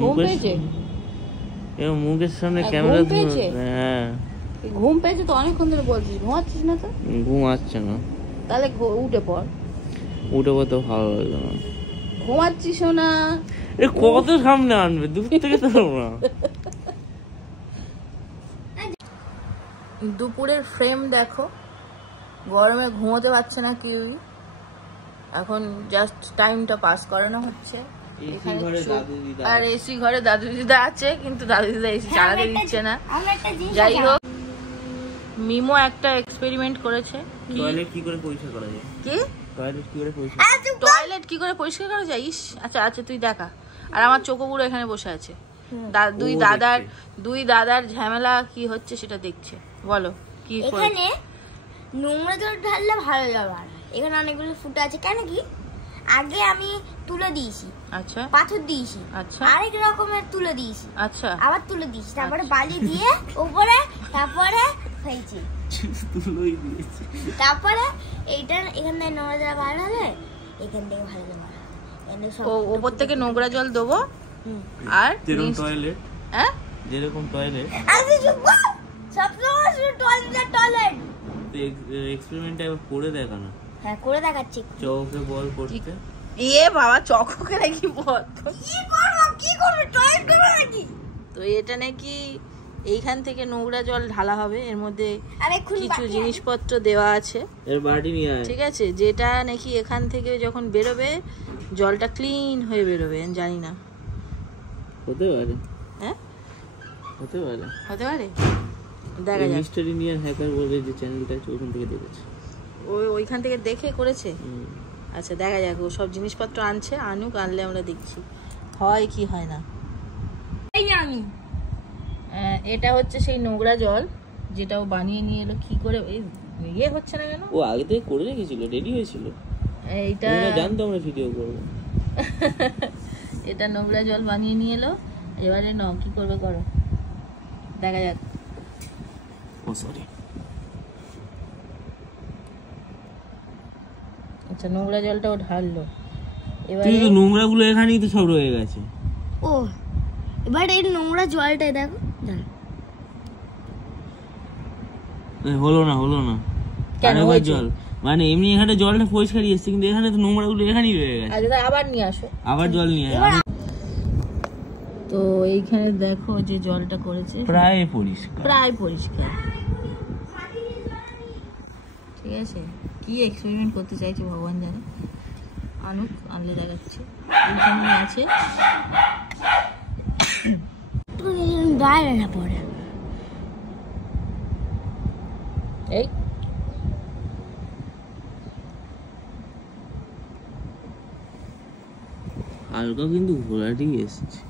ঘুম পেয়েছে? মুখের সামনে ক্যামেরা পেয়েছে? হ্যাঁ ঘুম পেয়েছে তো অনেকক্ষণ ধরে বলছিস, ঘুমাচ্ছিস না তো? ঘুম আসছে না। তাহলে উঠে পড়। উঠে পড়তে ভালো লাগবে না। ঘুমাচ্ছিস না? কত সামনে আনবে, দূর থেকে তো না। দুপুরের ফ্রেম দেখো, গরমে ঘুমোতে পারছে না কেউ। এখন জাস্ট টাইমটা পাস করানো হচ্ছে। আর এসি ঘরে দাদু দিদা আছে, কিন্তু দাদু দিদা এসি চালাতে দিচ্ছে না। যাই হোক, মিমো একটা এক্সপেরিমেন্ট করেছে। টয়লেট কি করে পরিষ্কার করা যায়? কি টয়লেট কি করে পরিষ্কার করা যায়? ইস, আচ্ছা আচ্ছা তুই দেখা। আর আমার চোখগুলো এখানে বসে আছে, দুই দাদার ঝামেলা কি হচ্ছে সেটা দেখছে। বলো কি? এখানে নোংরা জল ঢাললে ভালো যাবে। এখানে অনেকগুলো ফুটা আছে, কেন কি আগে আমি তুলে দিয়েছি, আচ্ছা পাথর দিয়েছি, আচ্ছা আরেক রকমের তুলে দিয়েছি, আচ্ছা আবার তুলে দিয়েছি, তারপরে বালি দিয়ে উপরে, তারপরে হয়েছে, তারপরে এইটা এখান থেকে নোংরা জল বার হলে এখান থেকে ভালো জল বার হবে। ওপর থেকে নোংরা জল দেবো। আর যেরকম টয়লেট, হ্যাঁ যেরকম টয়লেট, আরে চুপ সবসময় শুধু টয়লেট। এক্সপেরিমেন্টটা একবার করে দেখা না। হ্যাঁ করে দেখাচ্ছি। চৌকে বল করতে। বাবা চককে নাকি বল, কি করবে টয়লেট করবে নাকি? তো এটা নাকি এইখান থেকে নোংরা জল ঢালা হবে, এর মধ্যে কিছু জিনিসপত্র দেওয়া আছে, এর বাটি নিয়ে আয়, ঠিক আছে? যেটা নাকি এখান থেকে যখন বেরোবে জলটা ক্লিন হয়ে বেরোবে। জানি না, হতে পারে। হ্যাঁ হতে পারে, হতে পারে, দেখা যাক। মিস্টারি নিয়ে হ্যাকার বলে যে চ্যানেলটা আছে ওখান থেকে দেখেছে, ওইখান থেকে দেখে করেছে। আচ্ছা দেখা যাক, ও সব জিনিসপত্র আনছে, আনুক, আনলে আমরা দেখছি হয় কি হয় না। আমি এটা হচ্ছে সেই নোংরা জল যেটা ও বানিয়ে নিয়ে এলো। কি করে ইয়ে হচ্ছে না কেন? ও আগে থেকে করে রেখেছিল, রেডি হয়েছিল। এইটা জানতো আমরা ভিডিও করব। এটা নোংরা জল বানিয়ে নিয়ে এলো। এবারে কি করবে করো, দেখা যাক। ও সরি। আচ্ছা নোংরা জলটা ও ঢাললো। এবারে নোংরা গুলো এখানেই তো সব রয়ে গেছে। ও এবার এই নোংরা জলটা দেখো, হলো না কেন জল মানে এমনি এখানে জলটা পরিষ্কারই এসছে, কিন্তু এখানে তো নোংরা গুলো এখানেই রয়ে গেছে। আচ্ছা আবার নিয়ে আসো, আবার জল নিয়ে তো এইখানে দেখো যে জলটা করেছে প্রায় পরিষ্কার। ঠিক আছে, কি এক্সপেরিমেন্ট করতে চাইছে ভগবান জানে। আনুক, আনলে দেখাচ্ছে। এইখানে আছে গায়ে না পড়ে। এই হালকা কিন্তু ঘোলাটি এসেছে।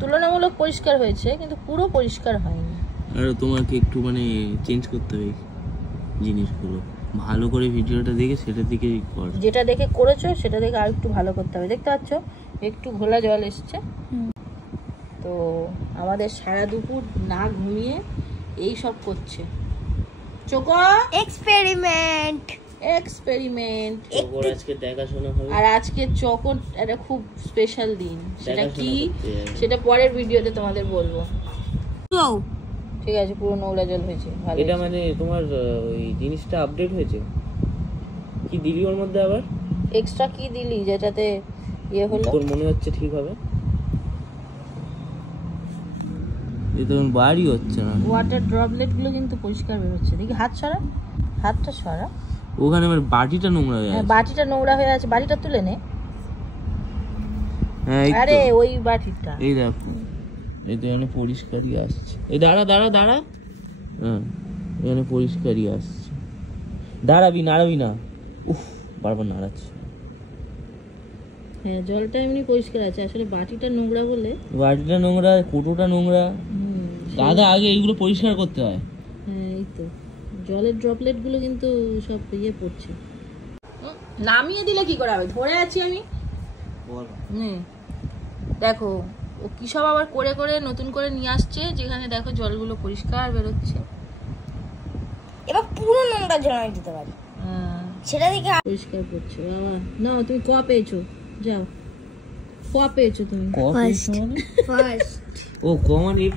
তুলনামূলক পরিষ্কার হয়েছে, কিন্তু পুরো পরিষ্কার হয়নি। আর তোমাকে একটু মানে চেঞ্জ করতে হবে জিনিসগুলো, ভালো করে ভিডিওটা দেখে সেটা দিকে করো। যেটা দেখে করেছো সেটা দেখে আর একটু ভালো করতে হবে। দেখতে পাচ্ছ একটু ঘোলা জল এসছে। তো আমাদের সারা দুপুর না ঘুমিয়ে এই সব করছে। চোকো এক্সপেরিমেন্ট আজকে দেখাশোনা হবে। আর আজকে চকোর একটা খুব স্পেশাল দিন, সেটা কি সেটা পরের ভিডিওতে তোমাদের বলবো। ঠিক আছে, পুরো নোংরা জল হয়েছে। ভালো, এটা মানে তোমার ওই জিনিসটা আপডেট হয়েছে? কি দিলি ওর মধ্যে আবার? এক্সট্রা কি দিলি যেটাতে ইয়ে হলো? তোর মনে হচ্ছে ঠিক হবে? এটা তো বাড়ি হচ্ছে না। ওয়াটার ড্রপলেট গুলো কিন্তু পরিষ্কার বের হচ্ছে। দেখি হাতটা সরা। ওখানে আমার বাটিটা নোংরা হয়ে আছে। বাটিটা নোংরা হয়ে আছে, বাটিটা তুলে নে। হ্যাঁ আরে ওই বাটিটা, এই দেখো, এই তো এখানে পরিষ্কারই আসছে। এই দাঁড়া হ্যাঁ, এখানে পরিষ্কারই আসছে। নাড়াবি না। উফ, বারবার নাড়াচ্ছে। হ্যাঁ জলটা এমনি পরিষ্কার আছে, আসলে বাটিটা নোংরা বলে। বাটিটা নোংরা, কোটোটা নোংরা। দাদা আগে এইগুলো পরিষ্কার করতে হয়। হ্যাঁ এই তো জলের ড্রপলেট গুলো কিন্তু সব ইয়ে পড়ছে। নামিয়ে দিলে কি করে হবে? ধরে আছি আমি। দেখো ও কি সব আবার করে নতুন করে নিয়ে আসছে, যেখানে দেখো জলগুলো পরিষ্কার বেরোচ্ছে। এবার পুরো নোংরা জল আমি দিতে পারি, সেটা দেখে পরিষ্কার করছো। বাবা না, তুমি ক পেয়েছো, যাও ক পেয়েছো তুমি? ক পেয়েছো মানে? ফার্স্ট ও ক মানে A+?